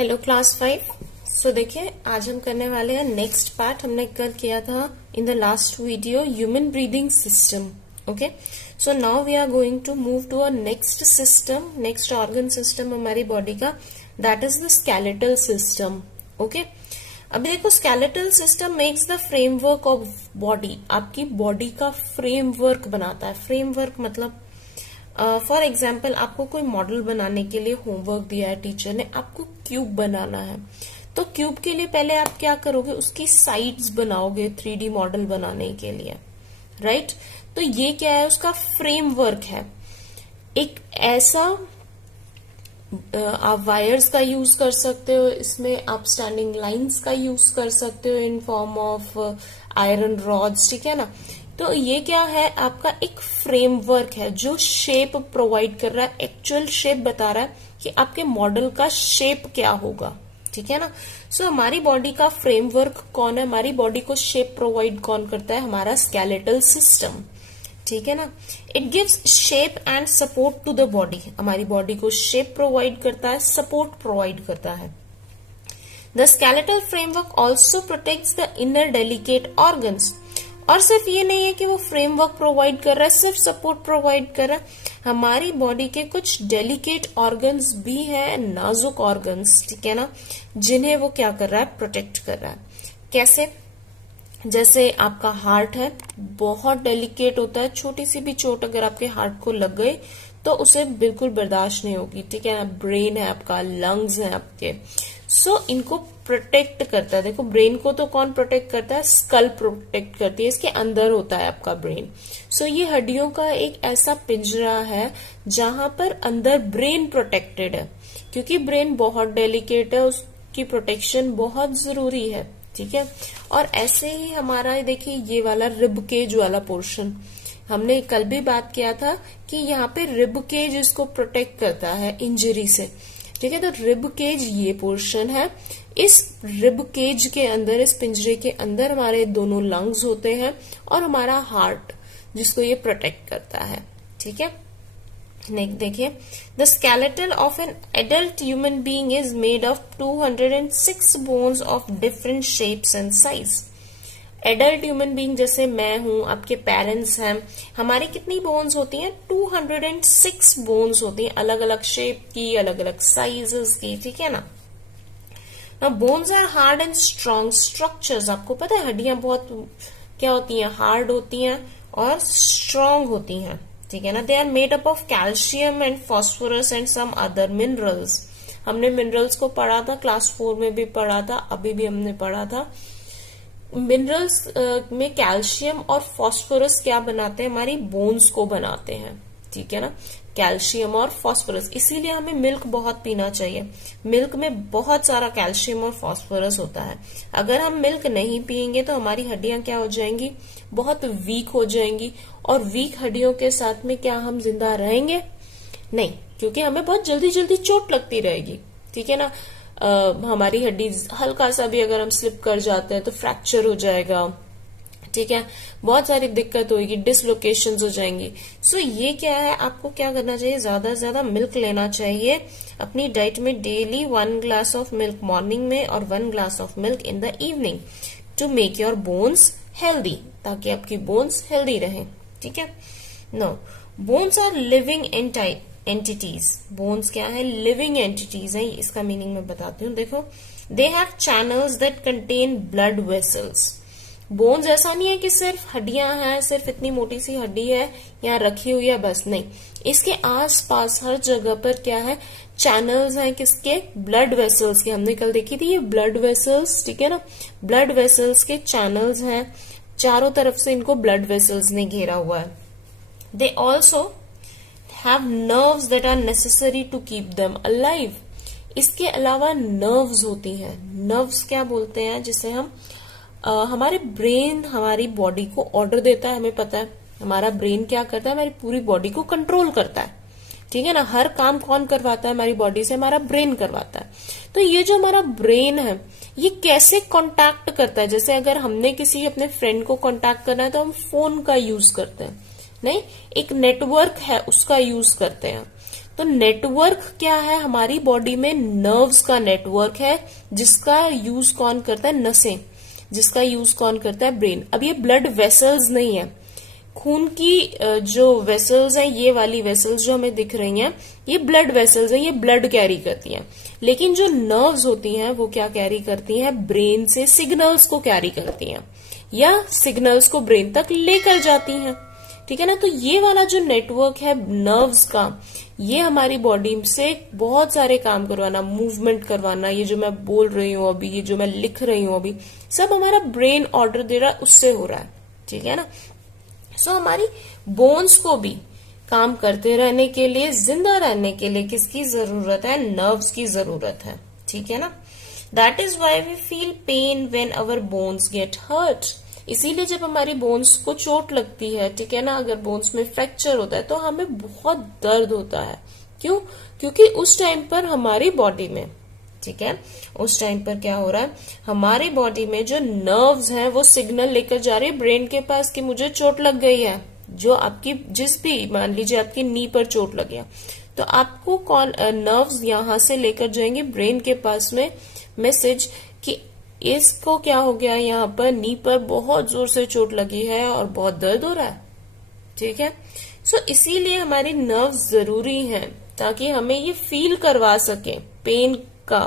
Hello class 5। सो देखिए आज हम करने वाले हैं नेक्स्ट पार्ट। हमने कल किया था in the last video human breathing system. Okay, so now we are going to move to a next system, next organ system हमारी बॉडी का, that is the skeletal system. Okay, अभी देखो skeletal system makes the framework of body, आपकी body का framework बनाता है। Framework मतलब for example आपको कोई मॉडल बनाने के लिए होमवर्क दिया है टीचर ने, आपको क्यूब बनाना है। तो क्यूब के लिए पहले आप क्या करोगे, उसकी साइड्स बनाओगे 3D मॉडल बनाने के लिए, राइट। तो ये क्या है, उसका फ्रेमवर्क है। एक ऐसा आप वायर्स का यूज कर सकते हो, इसमें आप स्टैंडिंग लाइंस का यूज कर सकते हो in form of iron rods, ठीक है ना। तो ये क्या है, आपका एक फ्रेमवर्क है जो शेप प्रोवाइड कर रहा है, एक्चुअल शेप बता रहा है कि आपके मॉडल का शेप क्या होगा, ठीक है ना। सो हमारी बॉडी का फ्रेमवर्क कौन है, हमारी बॉडी को शेप प्रोवाइड कौन करता है, हमारा स्केलेटल सिस्टम, ठीक है ना। It gives shape and support to the body, हमारी बॉडी को शेप प्रोवाइड करता है, सपोर्ट प्रोवाइड करता है। The skeletal framework also protects the inner delicate organs. और सिर्फ ये नहीं है कि वो फ्रेमवर्क प्रोवाइड कर रहा है, सिर्फ सपोर्ट प्रोवाइड कर रहा है, हमारी बॉडी के कुछ डेलिकेट ऑर्गन्स भी है, नाजुक ऑर्गन्स, ठीक है ना, जिन्हें वो क्या कर रहा है, प्रोटेक्ट कर रहा है। कैसे? जैसे आपका हार्ट है, बहुत डेलिकेट होता है, छोटी सी भी चोट अगर आपके हार्ट को लग गई तो उसे बिल्कुल बर्दाश्त नहीं होगी, ठीक है ना। ब्रेन है आपका, लंग्स है आपके, सो इनको प्रोटेक्ट करता है। देखो ब्रेन को तो कौन प्रोटेक्ट करता है, स्कल प्रोटेक्ट करती है, इसके अंदर होता है आपका ब्रेन। सो ये हड्डियों का एक ऐसा पिंजरा है जहां पर अंदर ब्रेन प्रोटेक्टेड है, क्योंकि ब्रेन बहुत डेलिकेट है, उसकी प्रोटेक्शन बहुत जरूरी है, ठीक है। और ऐसे ही हमारा देखिए ये वाला रिब केज वाला पोर्शन, हमने कल भी बात किया था कि यहाँ पे रिब केज इसको प्रोटेक्ट करता है इंजरी से, ठीक है। तो रिब केज ये पोर्शन है, इस रिब केज के अंदर, इस पिंजरे के अंदर हमारे दोनों लंग्स होते हैं और हमारा हार्ट जिसको ये प्रोटेक्ट करता है, ठीक है। नेक्स्ट देखिए, the skeletal of an adult human being is made of 206 bones of different shapes and size. Adult human being जैसे मैं हूं, आपके पेरेंट्स हैं, हमारी कितनी बोन्स होती हैं, 206 बोन्स होती हैं, अलग अलग शेप की, अलग अलग साइजेस की, ठीक है ना। Now bones are hard and strong structures। आपको पता है हड्डियां बहुत क्या होती हैं, हार्ड होती हैं और स्ट्रांग होती हैं, ठीक है ना। They are made up of calcium and phosphorus and some other minerals. हमने मिनरल्स को पढ़ा था, क्लास 4 में भी पढ़ा था, अभी भी हमने पढ़ा था। मिनरल्स में कैल्शियम और फॉस्फोरस क्या बनाते हैं, हमारी बोन्स को बनाते हैं, ठीक है ना, कैल्शियम और फॉस्फोरस। इसीलिए हमें मिल्क बहुत पीना चाहिए, मिल्क में बहुत सारा कैल्शियम और फॉस्फोरस होता है। अगर हम मिल्क नहीं पियेंगे तो हमारी हड्डियां क्या हो जाएंगी, बहुत वीक हो जाएंगी। और वीक हड्डियों के साथ में क्या हम जिंदा रहेंगे, नहीं, क्योंकि हमें बहुत जल्दी जल्दी चोट लगती रहेगी, ठीक है ना। हमारी हड्डी हल्का सा भी अगर हम स्लिप कर जाते हैं तो फ्रैक्चर हो जाएगा, ठीक है, बहुत सारी दिक्कत होगी, डिसलोकेशंस हो जाएंगी। सो ये क्या है, आपको क्या करना चाहिए, ज्यादा से ज्यादा मिल्क लेना चाहिए अपनी डाइट में। Daily 1 glass of milk morning में और 1 glass of milk in the evening to make your bones healthy, ताकि आपकी बोन्स हेल्दी रहे, ठीक है। No, bones are living entities. Bones क्या है, लिविंग एंटिटीज है, इसका मीनिंग मैं बताती हूँ। देखो, they have channels that contain blood vessels. Bones ऐसा नहीं है कि सिर्फ हड्डियां हैं, सिर्फ इतनी मोटी सी हड्डी है यहाँ रखी हुई है, बस नहीं, इसके आसपास हर जगह पर क्या है, चैनल्स हैं, किसके, ब्लड वेसल्स के। हमने कल देखी थी ये ब्लड वेसल्स, ठीक है ना, ब्लड वेसल्स के चैनल्स हैं, चारों तरफ से इनको ब्लड वेसल्स ने घेरा हुआ है। They also have nerves that are necessary to keep them alive. इसके अलावा नर्व्स होती हैं। नर्व्स क्या बोलते हैं, जिसे हम हमारे ब्रेन हमारी बॉडी को ऑर्डर देता है, हमें पता है हमारा ब्रेन क्या करता है, हमारी पूरी बॉडी को कंट्रोल करता है, ठीक है ना। हर काम कौन करवाता है हमारी बॉडी से, हमारा ब्रेन करवाता है। तो ये जो हमारा ब्रेन है ये कैसे कांटेक्ट करता है, जैसे अगर हमने किसी अपने फ्रेंड को कांटेक्ट करना है तो हम फोन का यूज करते हैं, नहीं, एक नेटवर्क है उसका यूज करते हैं। तो नेटवर्क क्या है हमारी बॉडी में? नर्व्स का नेटवर्क है, जिसका यूज कौन करता है? नसें। जिसका यूज कौन करता है? ब्रेन। अब ये ब्लड वेसल्स नहीं है, खून की जो वेसल्स हैं, ये वाली वेसल्स जो हमें दिख रही हैं, ये ब्लड वेसल्स हैं, ये ब्लड कैरी करती हैं। लेकिन जो नर्व्स होती हैं वो क्या कैरी करती हैं? ब्रेन से सिग्नल्स को कैरी करती हैं, या सिग्नल्स को ब्रेन तक लेकर जाती हैं। ठीक है ना? तो ये वाला जो नेटवर्क है नर्व्स का, ये हमारी बॉडी से बहुत सारे काम करवाना, मूवमेंट करवाना, ये जो मैं बोल रही हूँ अभी, ये जो मैं लिख रही हूँ अभी, सब हमारा ब्रेन ऑर्डर दे रहा है, उससे हो रहा है। ठीक है ना? सो हमारी बोन्स को भी काम करते रहने के लिए, जिंदा रहने के लिए किसकी जरूरत है? नर्व्स की जरूरत है। ठीक है ना? That is why we feel pain when our bones get hurt. इसीलिए जब हमारी बोन्स को चोट लगती है, ठीक है ना, अगर बोन्स में फ्रैक्चर होता है तो हमें बहुत दर्द होता है। क्यों? क्योंकि उस टाइम पर हमारी बॉडी में, ठीक है, उस टाइम पर क्या हो रहा है, हमारी बॉडी में जो नर्व्स हैं वो सिग्नल लेकर जा रही है ब्रेन के पास कि मुझे चोट लग गई है। जो आपकी जिस भी, मान लीजिए आपकी नी पर चोट लग गया, तो आपको कौन नर्व्स यहां से लेकर जाएंगे ब्रेन के पास में मैसेज कि इसको क्या हो गया, यहाँ पर नी पर बहुत जोर से चोट लगी है और बहुत दर्द हो रहा है। ठीक है? सो इसीलिए हमारी नर्व्स जरूरी हैं, ताकि हमें ये फील करवा सके पेन का।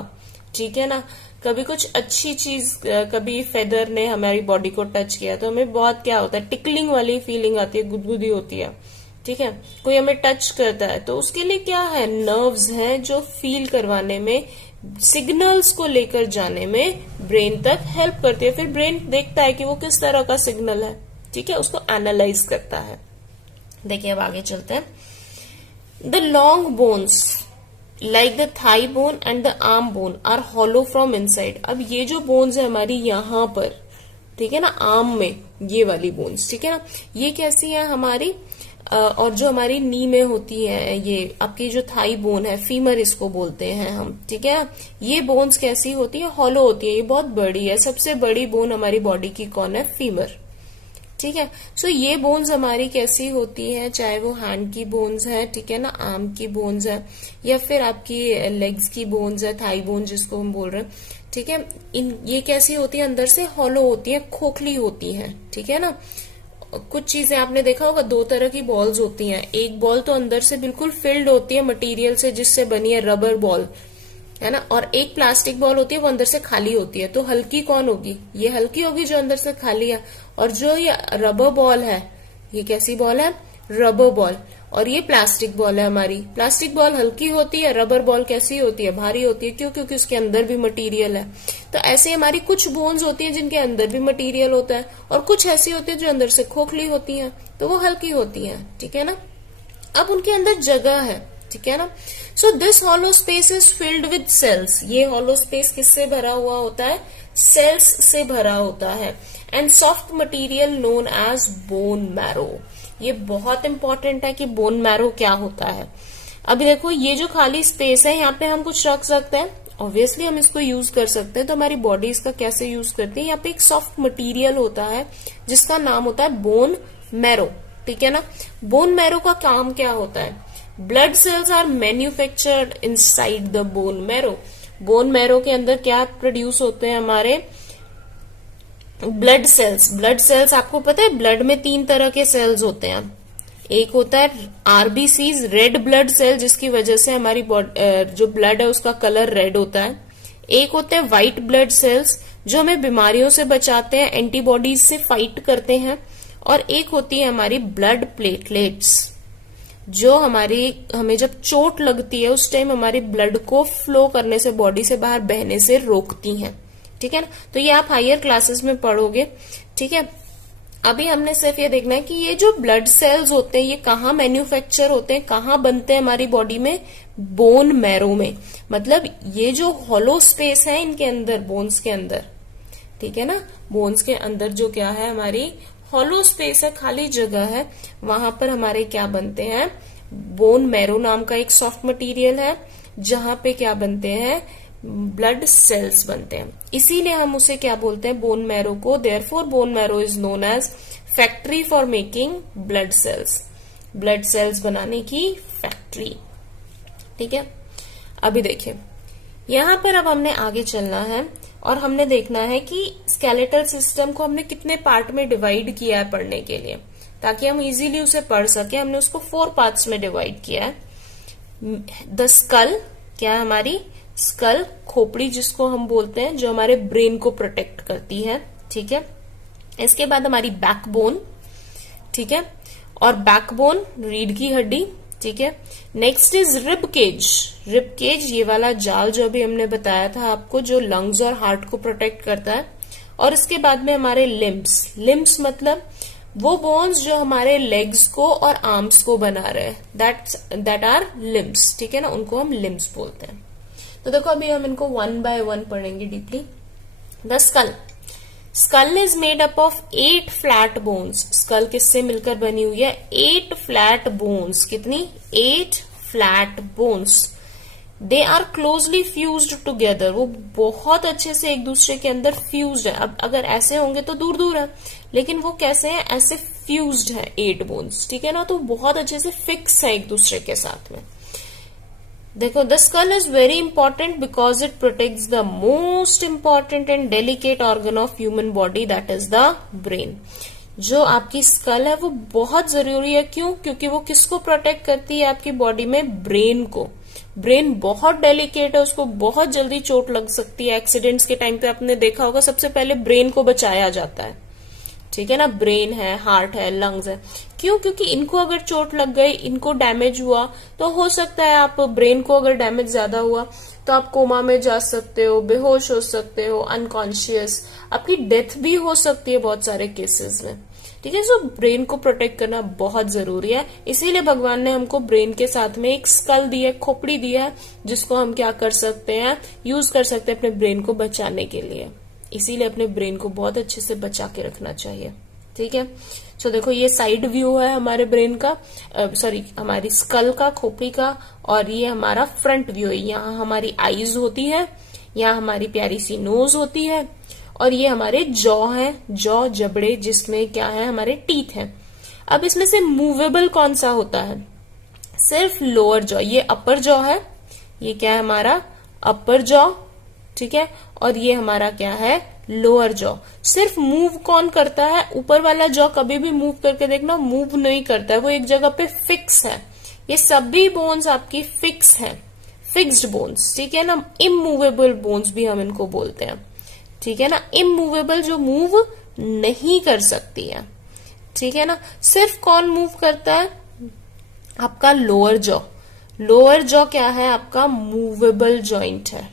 ठीक है ना? कभी कुछ अच्छी चीज, कभी फेदर ने हमारी बॉडी को टच किया तो हमें बहुत क्या होता है, टिकलिंग वाली फीलिंग आती है, गुदगुदी होती है। ठीक है? कोई हमें टच करता है तो उसके लिए क्या है, नर्व्स हैं जो फील करवाने में, सिग्नल्स को लेकर जाने में ब्रेन तक हेल्प करती है। फिर ब्रेन देखता है कि वो किस तरह का सिग्नल है, ठीक है, उसको एनालाइज करता है। देखिए अब आगे चलते हैं। The long bones like the thigh bone and the arm bone are hollow from inside. अब ये जो बोन्स है हमारी यहाँ पर, ठीक है ना, आर्म में ये वाली बोन्स, ठीक है ना, ये कैसी है हमारी, और जो हमारी नी में होती है, ये आपकी जो थाई बोन है, फीमर इसको बोलते हैं हम, ठीक है, ये बोन्स कैसी होती है, हॉलो होती है, ये बहुत बड़ी है। सबसे बड़ी बोन हमारी बॉडी की कौन है, फीमर। ठीक है? सो ये बोन्स हमारी कैसी होती है, चाहे वो हैंड की बोन्स है, ठीक है ना, आर्म की बोन्स है, या फिर आपकी लेग्स की बोन्स है, थाई बोन जिसको हम बोल रहे हैं, ठीक है, ये कैसी होती है, अंदर से हॉलो होती है, खोखली होती है। ठीक है ना? कुछ चीजें आपने देखा होगा, दो तरह की बॉल्स होती हैं। एक बॉल तो अंदर से बिल्कुल फिल्ड होती है मटेरियल से, जिससे बनी है रबर बॉल, है ना, और एक प्लास्टिक बॉल होती है, वो अंदर से खाली होती है। तो हल्की कौन होगी, ये हल्की होगी जो अंदर से खाली है। और जो ये रबर बॉल है, ये कैसी बॉल है, रबर बॉल, और ये प्लास्टिक बॉल है हमारी। प्लास्टिक बॉल हल्की होती है, रबर बॉल कैसी होती है, भारी होती है। क्यों? क्योंकि उसके अंदर भी मटेरियल है। तो ऐसे हमारी कुछ बोन्स होती हैं जिनके अंदर भी मटेरियल होता है, और कुछ ऐसी होती है जो अंदर से खोखली होती हैं, तो वो हल्की होती हैं। ठीक है ना? अब उनके अंदर जगह है, ठीक है ना। So this hollow space is filled with cells. ये हॉलो स्पेस किससे भरा हुआ होता है, सेल्स से भरा होता है। And soft material known as bone marrow. ये बहुत इंपॉर्टेंट है कि बोन मैरो क्या होता है। अभी देखो, ये जो खाली स्पेस है, यहाँ पे हम कुछ रख सकते हैं, ऑब्वियसली हम इसको यूज कर सकते हैं। तो हमारी बॉडी इसका कैसे यूज करती है, यहाँ पे एक सॉफ्ट मटेरियल होता है जिसका नाम होता है बोन मैरो। ठीक है ना? बोन मैरो का काम क्या होता है, blood cells are manufactured inside the bone marrow. Bone marrow के अंदर क्या प्रोड्यूस होते हैं, हमारे ब्लड सेल्स। ब्लड सेल्स आपको पता है, ब्लड में 3 तरह के सेल्स होते हैं। एक होता है आरबीसीज, रेड ब्लड सेल, जिसकी वजह से हमारी जो ब्लड है उसका कलर रेड होता है। एक होते हैं व्हाइट ब्लड सेल्स, जो हमें बीमारियों से बचाते हैं, एंटीबॉडीज से फाइट करते हैं। और एक होती है हमारी ब्लड प्लेटलेट्स, जो हमें जब चोट लगती है उस टाइम हमारी ब्लड को फ्लो करने से, बॉडी से बाहर बहने से रोकती हैं। ठीक है ना? तो ये आप हायर क्लासेस में पढ़ोगे। ठीक है? अभी हमने सिर्फ ये देखना है कि ये जो ब्लड सेल्स होते हैं ये कहाँ मैन्युफैक्चर होते हैं, कहाँ बनते हैं हमारी बॉडी में, बोन मैरो में। मतलब ये जो हॉलो स्पेस है इनके अंदर, बोन्स के अंदर, ठीक है ना, बोन्स के अंदर जो क्या है, हमारी हॉलो स्पेस है, खाली जगह है, वहां पर हमारे क्या बनते हैं, बोन मैरो नाम का एक सॉफ्ट मटेरियल है, जहां पे क्या बनते हैं, ब्लड सेल्स बनते हैं। इसीलिए हम उसे क्या बोलते हैं, बोन मैरो को। Therefore bone marrow is known as factory for making blood cells. Blood cells बनाने की फैक्ट्री। ठीक है। अभी देखिए यहां पर अब हमने आगे चलना है और हमने देखना है कि स्केलेटल सिस्टम को हमने कितने पार्ट में डिवाइड किया है पढ़ने के लिए, ताकि हम इजीली उसे पढ़ सके। हमने उसको 4 पार्ट्स में डिवाइड किया है। द स्कल, क्या है हमारी स्कल, खोपड़ी जिसको हम बोलते हैं, जो हमारे ब्रेन को प्रोटेक्ट करती है, ठीक है। इसके बाद हमारी बैकबोन, ठीक है, और बैकबोन रीढ़ की हड्डी, ठीक है। Next is rib cage. Rib cage ये वाला जाल जो अभी हमने बताया था आपको, जो लंग्स और हार्ट को प्रोटेक्ट करता है। और इसके बाद में हमारे लिम्स। लिम्स मतलब वो बोन्स जो हमारे लेग्स को और आर्म्स को बना रहे हैं, दैट आर लिम्स, ठीक है ना, उनको हम लिम्स बोलते हैं। तो देखो अभी हम इनको 1 बाय 1 पढ़ेंगे deeply. The skull. Skull is made up of 8 flat bones. Skull किससे मिलकर बनी हुई है? 8 फ्लैट बोन्स। कितनी? 8 flat bones. They are closely fused together. वो बहुत अच्छे से एक दूसरे के अंदर फ्यूज्ड है। अब अगर ऐसे होंगे तो दूर दूर है, लेकिन वो कैसे हैं? ऐसे फ्यूज्ड है 8 बोन्स, ठीक है ना, तो बहुत अच्छे से फिक्स है एक दूसरे के साथ में। देखो the skull is very important because it protects the most important and delicate organ of human body, that is the brain. जो आपकी स्कल है वो बहुत जरूरी है। क्यों? क्योंकि वो किसको प्रोटेक्ट करती है आपकी बॉडी में? ब्रेन को। ब्रेन बहुत डेलिकेट है, उसको बहुत जल्दी चोट लग सकती है। एक्सीडेंट्स के टाइम पे आपने देखा होगा सबसे पहले ब्रेन को बचाया जाता है, ठीक है ना। ब्रेन है, हार्ट है, लंग्स है। क्यों? क्योंकि इनको अगर चोट लग गई, इनको डैमेज हुआ, तो हो सकता है आप ब्रेन को अगर डैमेज ज्यादा हुआ तो आप कोमा में जा सकते हो, बेहोश हो सकते हो, अनकॉन्शियस, आपकी डेथ भी हो सकती है बहुत सारे केसेस में, ठीक है। सो ब्रेन को प्रोटेक्ट करना बहुत जरूरी है। इसीलिए भगवान ने हमको ब्रेन के साथ में एक स्कल दी है, खोपड़ी दी है, जिसको हम क्या कर सकते हैं? यूज कर सकते हैं अपने ब्रेन को बचाने के लिए। इसीलिए अपने ब्रेन को बहुत अच्छे से बचा के रखना चाहिए, ठीक है। सो देखो ये साइड व्यू है हमारे ब्रेन का, सॉरी हमारी स्कल का, खोपड़ी का, और ये हमारा फ्रंट व्यू है। यहाँ हमारी आईज होती है, यहाँ हमारी प्यारी सी नोज होती है, और ये हमारे जॉ है, जॉ जबड़े, जिसमें क्या है? हमारे टीथ हैं। अब इसमें से मूवेबल कौन सा होता है? सिर्फ लोअर जॉ। ये अपर जॉ है, ये क्या है हमारा? अपर जॉ, ठीक है। और ये हमारा क्या है? Lower jaw. सिर्फ मूव कौन करता है? ऊपर वाला जॉ कभी भी मूव करके देखना, मूव नहीं करता है, वो एक जगह पे फिक्स है। ये सभी बोन्स आपकी फिक्स है, फिक्स्ड बोन्स, ठीक है ना। इमूवेबल बोन्स भी हम इनको बोलते हैं, ठीक है ना। इमूवेबल जो मूव नहीं कर सकती है, ठीक है ना। सिर्फ कौन मूव करता है? आपका लोअर जॉ। लोअर जॉ क्या है? आपका मूवेबल जॉइंट है,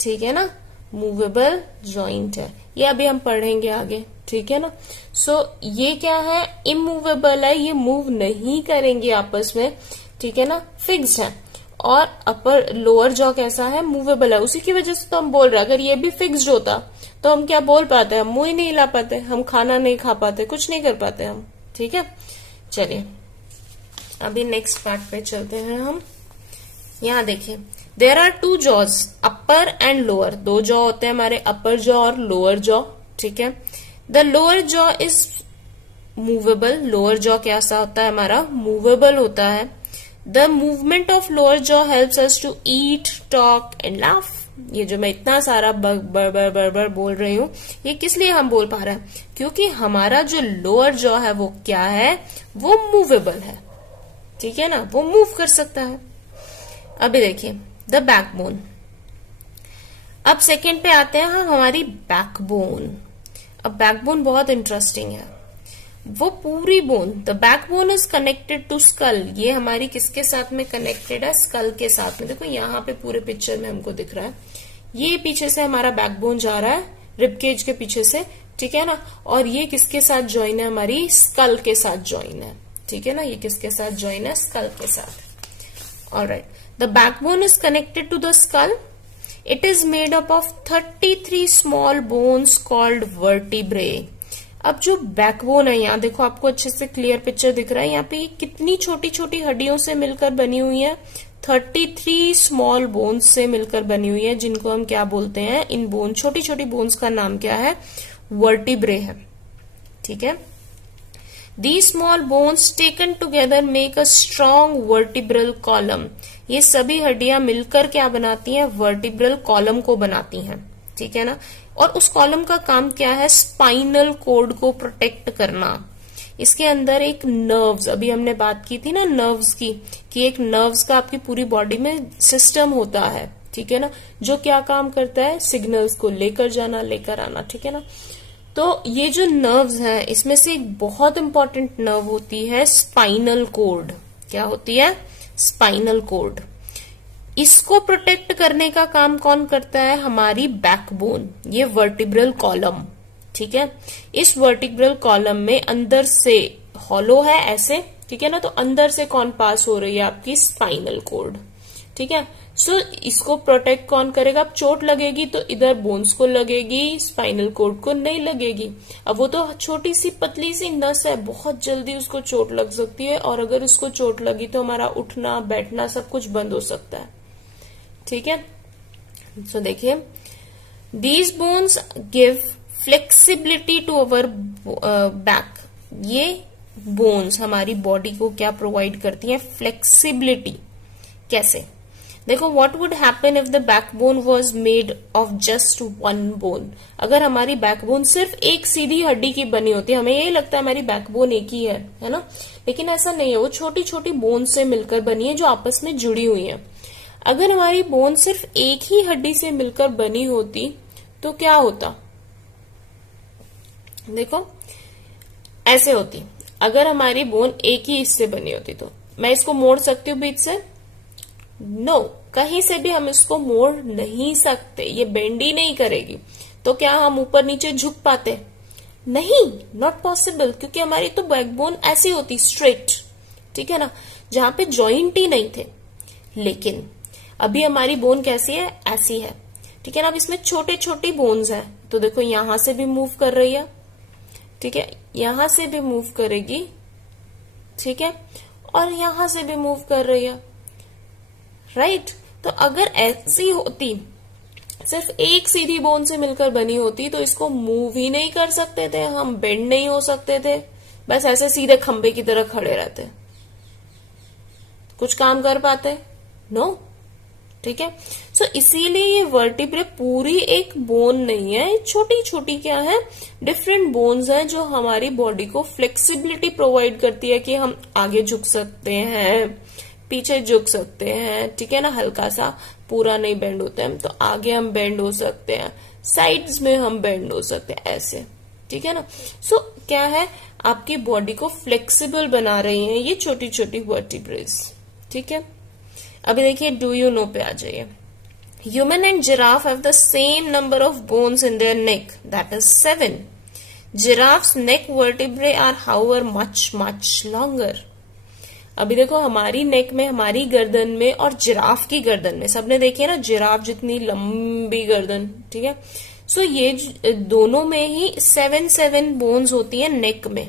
ठीक है ना, मूवेबल जॉइंट है। ये अभी हम पढ़ेंगे आगे, ठीक है ना। सो ये क्या है? इमूवेबल है, ये मूव नहीं करेंगे आपस में, ठीक है ना, फिक्स्ड है। और अपर लोअर जॉ कैसा है? मूवेबल है। उसी की वजह से तो हम बोल रहे हैं, अगर ये भी फिक्स्ड होता तो हम क्या बोल पाते हैं? हम मुंह ही नहीं हिला पाते, हम खाना नहीं खा पाते, कुछ नहीं कर पाते हम, ठीक है। चलिए अभी नेक्स्ट पार्ट पे चलते हैं हम। यहाँ देखिए there are 2 jaws, upper and lower. 2 jaw होते हैं हमारे, अपर जॉ और लोअर जॉ, ठीक है। The lower jaw is movable. Lower jaw कैसा होता है हमारा? मूवेबल होता है। The movement of lower jaw helps us to eat, talk and laugh. ये जो मैं इतना सारा बड़ बोल रही हूँ, ये किस लिए हम बोल पा रहे हैं? क्योंकि हमारा जो लोअर जॉ है वो क्या है? वो मूवेबल है, ठीक है ना, वो मूव कर सकता है। अभी देखिए द बैकबोन। अब सेकंड पे आते हैं हम, हमारी बैकबोन। अब बैकबोन बहुत इंटरेस्टिंग है। वो पूरी bone, the backbone is connected to skull. ये हमारी किसके साथ में कनेक्टेड है? स्कल के साथ में। देखो यहाँ पे पूरे पिक्चर में हमको दिख रहा है, ये पीछे से हमारा बैकबोन जा रहा है, रिबकेज के पीछे से, ठीक है ना। और ये किसके साथ ज्वाइन है? हमारी स्कल के साथ ज्वाइन है, ठीक है ना। ये किसके साथ ज्वाइन है? स्कल के साथ। Alright, the backbone is connected to the skull. It is made up of 33 small bones called vertebrae. अब जो बैकबोन है, यहाँ देखो आपको अच्छे से क्लियर पिक्चर दिख रहा है, यहाँ पे कितनी छोटी छोटी हड्डियों से मिलकर बनी हुई है? 33 स्मॉल बोन्स से मिलकर बनी हुई है, जिनको हम क्या बोलते हैं? इन बोन, छोटी छोटी बोन्स का नाम क्या है? वर्टिब्रे है, ठीक है। These small bones taken together make a strong vertebral column. ये सभी हड्डियां मिलकर क्या बनाती हैं? वर्टिब्रल कॉलम को बनाती हैं, ठीक है ना। और उस कॉलम का काम क्या है? स्पाइनल कोड को प्रोटेक्ट करना। इसके अंदर एक नर्व्स, अभी हमने बात की थी ना नर्व्स की, कि एक नर्व्स का आपकी पूरी बॉडी में सिस्टम होता है, ठीक है ना, जो क्या काम करता है? सिग्नल्स को लेकर जाना, लेकर आना, ठीक है ना। तो ये जो नर्व्स हैं, इसमें से एक बहुत इंपॉर्टेंट नर्व होती है स्पाइनल कोड। क्या होती है? Spinal cord. इसको प्रोटेक्ट करने का काम कौन करता है? हमारी बैकबोन, ये वर्टिब्रल कॉलम, ठीक है। इस वर्टिब्रल कॉलम में अंदर से हॉलो है ऐसे, ठीक है ना, तो अंदर से कौन पास हो रही है? आपकी स्पाइनल कोड, ठीक है। सो इसको प्रोटेक्ट कौन करेगा? अब चोट लगेगी तो इधर बोन्स को लगेगी, स्पाइनल कोड को नहीं लगेगी। अब वो तो छोटी सी पतली सी नस है, बहुत जल्दी उसको चोट लग सकती है, और अगर उसको चोट लगी तो हमारा उठना बैठना सब कुछ बंद हो सकता है, ठीक है। सो देखिए, these bones give flexibility to our back. ये बोन्स हमारी बॉडी को क्या प्रोवाइड करती हैं? फ्लेक्सिबिलिटी। कैसे? देखो, what would happen if the backbone was made of just one bone. अगर हमारी बैकबोन सिर्फ एक सीधी हड्डी की बनी होती है, हमें यही लगता है हमारी बैकबोन एक ही है ना, लेकिन ऐसा नहीं है। वो छोटी छोटी बोन से मिलकर बनी है जो आपस में जुड़ी हुई है। अगर हमारी बोन सिर्फ एक ही हड्डी से मिलकर बनी होती तो क्या होता? देखो, ऐसे होती। अगर हमारी बोन एक ही हिस्से बनी होती तो मैं इसको मोड़ सकती हूँ बीच से? नो, कहीं से भी हम इसको मोड़ नहीं सकते, ये बेंड ही नहीं करेगी। तो क्या हम ऊपर नीचे झुक पाते? नहीं, नॉट पॉसिबल, क्योंकि हमारी तो बैकबोन ऐसी होती, स्ट्रेट, ठीक है ना, जहां पे जॉइंट ही नहीं थे। लेकिन अभी हमारी बोन कैसी है? ऐसी है, ठीक है ना। अब इसमें छोटे छोटी बोन्स हैं, तो देखो यहां से भी मूव कर रही है, ठीक है, यहां से भी मूव करेगी, ठीक है, और यहां से भी मूव कर रही है, राइट। तो अगर ऐसी होती, सिर्फ एक सीधी बोन से मिलकर बनी होती, तो इसको मूव ही नहीं कर सकते थे हम, बेंड नहीं हो सकते थे, बस ऐसे सीधे खंबे की तरह खड़े रहते। कुछ काम कर पाते? नो, ठीक है। सो इसीलिए ये वर्टिब्रे पूरी एक बोन नहीं है, छोटी छोटी क्या है? डिफरेंट बोन्स हैं जो हमारी बॉडी को फ्लेक्सिबिलिटी प्रोवाइड करती है कि हम आगे झुक सकते हैं, पीछे झुक सकते हैं, ठीक है ना, हल्का सा, पूरा नहीं बेंड होते हैं तो आगे हम बेंड हो सकते हैं, साइड्स में हम बेंड हो सकते हैं, ऐसे, ठीक है ना। सो क्या है? आपकी बॉडी को फ्लेक्सिबल बना रही हैं ये छोटी छोटी वर्टिब्रेस, ठीक है। अभी देखिए, डू यू नो पे आ जाइए। Human and giraffe have the same number of bones in their neck, that is 7. Giraffe's neck vertebrae are however much much longer. अभी देखो, हमारी नेक में, हमारी गर्दन में और जिराफ की गर्दन में, सबने देखी है ना जिराफ जितनी लंबी गर्दन, ठीक है। सो ये दोनों में ही 7 बोन्स होती है नेक में,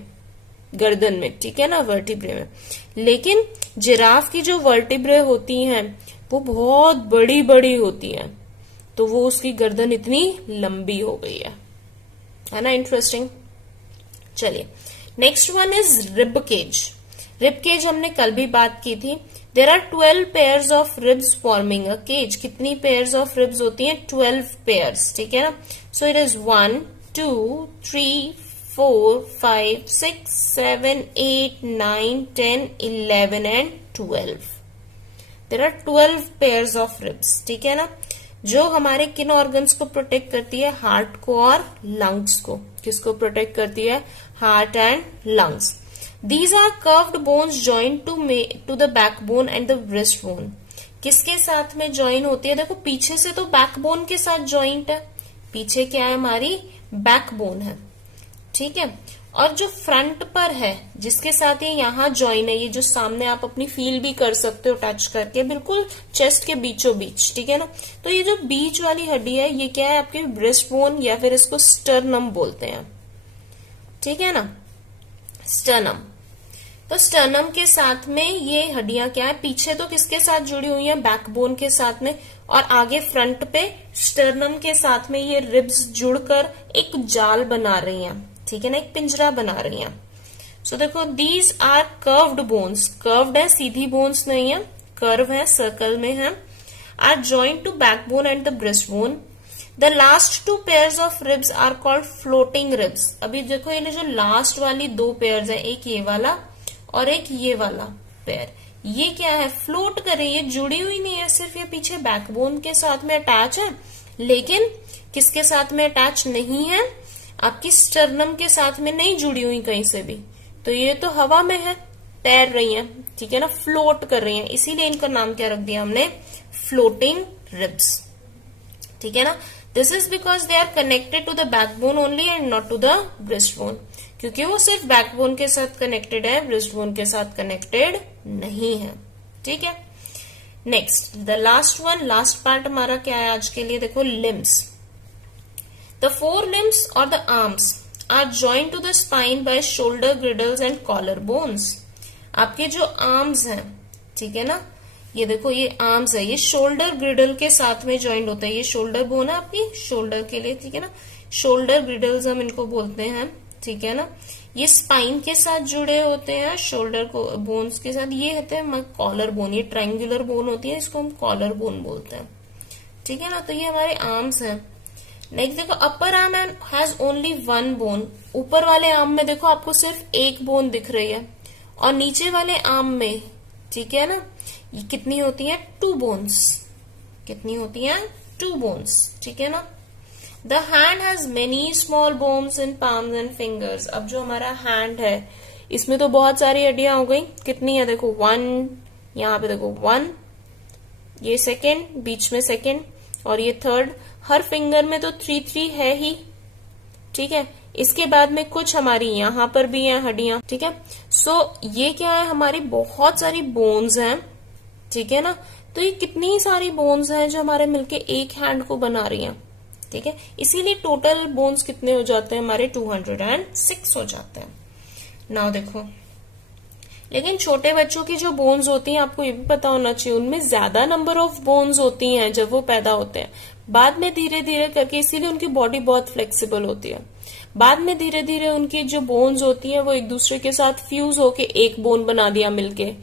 गर्दन में, ठीक है ना, वर्टिब्रे में। लेकिन जिराफ की जो वर्टिब्रे होती हैं वो बहुत बड़ी बड़ी होती हैं, तो वो उसकी गर्दन इतनी लंबी हो गई है ना। इंटरेस्टिंग। चलिए, next one is rib cage. Rib cage हमने कल भी बात की थी। There are 12 pairs of ribs forming a cage. कितनी पेयर्स ऑफ रिब्स होती हैं? 12 पेयर्स, ठीक है ना। So it is 1 2 3 4 5 6 7 8 9 10 11 and 12। There are 12 pairs of ribs, ठीक है ना, जो हमारे किन ऑर्गन्स को प्रोटेक्ट करती है? हार्ट को और लंग्स को। किसको प्रोटेक्ट करती है? Heart and lungs. These are curved bones joined to the backbone and the breastbone. किसके साथ में ज्वाइन होती है? देखो, पीछे से तो बैकबोन के साथ ज्वाइंट है, पीछे क्या है? हमारी बैकबोन है, ठीक है। और जो फ्रंट पर है, जिसके साथ ये यहाँ ज्वाइन है, ये जो सामने आप अपनी फील भी कर सकते हो टच करके, बिल्कुल चेस्ट के बीचों बीच, ठीक है ना। तो ये जो बीच वाली हड्डी है, ये क्या है? आपके ब्रेस्टबोन, या फिर इसको स्टर्नम बोलते हैं, ठीक है ना, स्टर्नम। तो स्टर्नम के साथ में ये हड्डियां क्या है? पीछे तो किसके साथ जुड़ी हुई हैं? बैकबोन के साथ में, और आगे फ्रंट पे स्टर्नम के साथ में ये रिब्स जुड़कर एक जाल बना रही हैं, ठीक है ना, एक पिंजरा बना रही हैं। सो देखो these are curved bones, curved है, सीधी बोन्स नहीं है, कर्व है, सर्कल में है, are joint to backbone and the breast bone. The last two pairs of ribs are called floating ribs. अभी देखो ये जो लास्ट वाली दो पेयर्स है, एक ये वाला और एक ये वाला पेयर, ये क्या है, फ्लोट कर रही है, जुड़ी हुई नहीं है, सिर्फ ये पीछे बैकबोन के साथ में अटैच है, लेकिन किसके साथ में अटैच नहीं है, आपकी स्टर्नम के साथ में नहीं जुड़ी हुई कहीं से भी, तो ये तो हवा में है, तैर रही है, ठीक है ना, फ्लोट कर रही है, इसीलिए इनका नाम क्या रख दिया हमने, फ्लोटिंग रिब्स, ठीक है ना। This is because they are connected to the backbone only and not to the breast bone, क्योंकि वो सिर्फ बैकबोन के साथ कनेक्टेड है, ब्रेस्ट बोन के साथ कनेक्टेड नहीं है, ठीक है। Next the last one, last part हमारा क्या है आज के लिए, देखो लिम्स। द फोर लिम्स और the arms are joint to the spine by shoulder girdles and collar bones. आपके जो आर्म्स हैं, ठीक है ना, ये देखो ये आर्म्स है, ये शोल्डर ग्रिडल के साथ में ज्वाइंट होता है, ये शोल्डर बोन है आपकी शोल्डर के लिए, ठीक है ना, शोल्डर ग्रिडल्स हम इनको बोलते हैं, ठीक है ना। ये स्पाइन के साथ जुड़े होते हैं, शोल्डर को बोन्स के साथ, ये होते हैं कॉलर बोन, ये ट्रायंगुलर बोन होती है, इसको हम कॉलर बोन बोलते हैं, ठीक है ना। तो ये हमारे आर्म्स हैं। नेक्स्ट देखो upper arm has only one bone, ऊपर वाले आर्म में देखो आपको सिर्फ एक बोन दिख रही है, और नीचे वाले आर्म में, ठीक है ना, ये कितनी होती है, टू बोन्स, कितनी होती है, टू बोन्स, ठीक है ना। The hand has many small bones in palms and fingers. अब जो हमारा हैंड है इसमें तो बहुत सारी हड्डियां हो गई, कितनी है देखो, वन, यहाँ पे देखो वन, ये सेकेंड, बीच में सेकेंड, और ये थर्ड, हर फिंगर में तो 3 है ही, ठीक है। इसके बाद में कुछ हमारी यहां पर भी हैं हड्डियां, ठीक है। सो ये क्या है, हमारी बहुत सारी बोन्स हैं, ठीक है ना। तो ये कितनी सारी बोन्स हैं जो हमारे मिलके एक हैंड को बना रही हैं, ठीक है। इसीलिए टोटल बोन्स कितने हो जाते हैं हमारे, 206 हो जाते हैं। नाउ देखो, लेकिन छोटे बच्चों की जो बोन्स होती हैं, आपको ये भी पता होना चाहिए, उनमें ज्यादा नंबर ऑफ बोन्स होती हैं जब वो पैदा होते हैं। बाद में धीरे धीरे करके, इसीलिए उनकी बॉडी बहुत फ्लेक्सिबल होती है, बाद में धीरे धीरे उनकी जो बोन्स होती है वो एक दूसरे के साथ फ्यूज होके एक बोन बना दिया मिलके,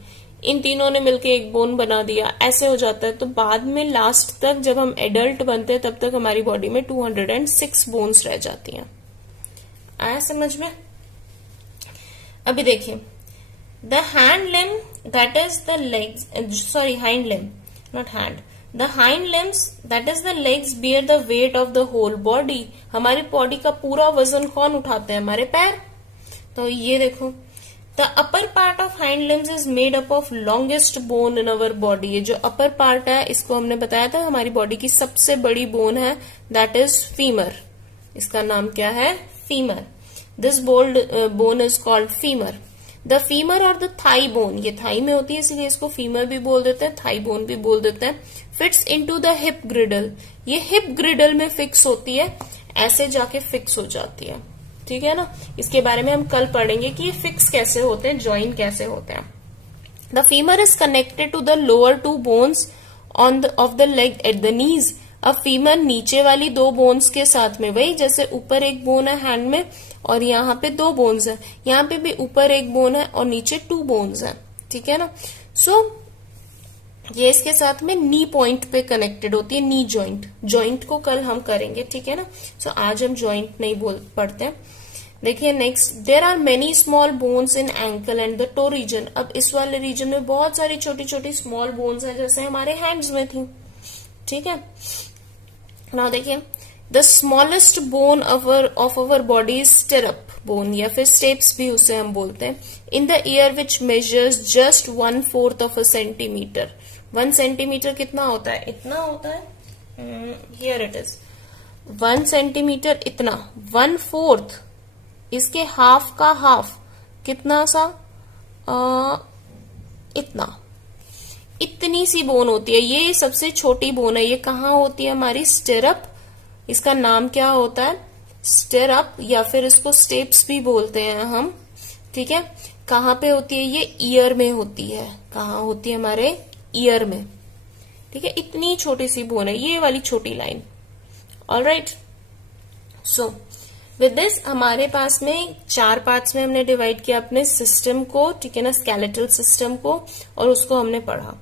इन तीनों ने मिलके एक बोन बना दिया, ऐसे हो जाता है। तो बाद में लास्ट तक जब हम एडल्ट बनते हैं तब तक हमारी बॉडी में 206 बोन्स रह जाती हैं। आया समझ में? अभी देखिए, the hand limb that is the legs, sorry hind limb, not hand, the hind limbs that is the legs bear the weight of the whole body. हमारी बॉडी का पूरा वजन कौन उठाते हैं, हमारे पैर। तो ये देखो, the upper part of hind limbs is made up of longest bone in our body. ये जो अपर पार्ट है इसको हमने बताया था हमारी बॉडी की सबसे बड़ी बोन है, दैट इज फीमर। इसका नाम क्या है, femur. This bone is called femur. The femur और द थाई बोन, ये थाई में होती है इसीलिए इसको फीमर भी बोल देते हैं, थाई बोन भी बोल देते हैं। फिट्स इनटू द हिप ग्रिडल, ये हिप ग्रिडल में फिक्स होती है, ऐसे जाके फिक्स हो जाती है, ठीक है ना। इसके बारे में हम कल पढ़ेंगे कि ये फिक्स कैसे होते हैं, ज्वाइन कैसे होते हैं। The femur is connected to the lower 2 bones of the leg at the knees. अब फीमर नीचे वाली 2 बोन्स के साथ में, वही जैसे ऊपर एक बोन है हैंड में और यहाँ पे 2 बोन्स है, यहाँ पे भी ऊपर एक बोन है और नीचे 2 बोन्स है, ठीक है ना। सो ये इसके साथ में नी पॉइंट पे कनेक्टेड होती है, नी जॉइंट। जॉइंट को कल हम करेंगे, ठीक है ना। सो आज हम जॉइंट नहीं पढ़ते हैं। देखिए next, there are many small bones in ankle and the toe region. अब इस वाले रीजन में बहुत सारी छोटी छोटी स्मॉल बोन्स हैं, जैसे हमारे हैंड्स में थी, ठीक है ना। देखिए, the smallest bone of our body is stirrup bone, या फिर स्टेप्स भी उसे हम बोलते हैं, in the year which measures just 1/4 of a centimetre. 1 centimetre कितना होता है, इतना होता है, हियर इट इज 1 सेंटीमीटर, इतना 1/4, इसके हाफ का हाफ कितना सा, इतना, इतनी सी बोन होती है। ये सबसे छोटी बोन है, ये कहाँ होती है हमारी, स्टिरअप। इसका नाम क्या होता है, स्टिरअप, या फिर इसको स्टेप्स भी बोलते हैं हम, ठीक है। कहाँ पे होती है ये, ईयर में होती है। कहाँ होती है, हमारे ईयर में, ठीक है। इतनी छोटी सी बोन है, ये वाली छोटी line. Alright, so with this हमारे पास में 4 पार्ट्स में हमने डिवाइड किया अपने सिस्टम को, ठीक है ना, स्केलेटल सिस्टम को, और उसको हमने पढ़ा।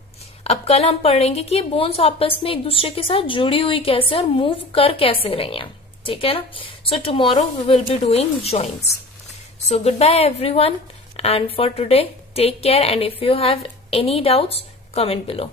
अब कल हम पढ़ेंगे कि ये बोन्स आपस में एक दूसरे के साथ जुड़ी हुई कैसे और मूव कर कैसे रही हैं, ठीक है ना। So tomorrow we will be doing joints. So goodbye everyone, and for today take care, and if you have any doubts comment below.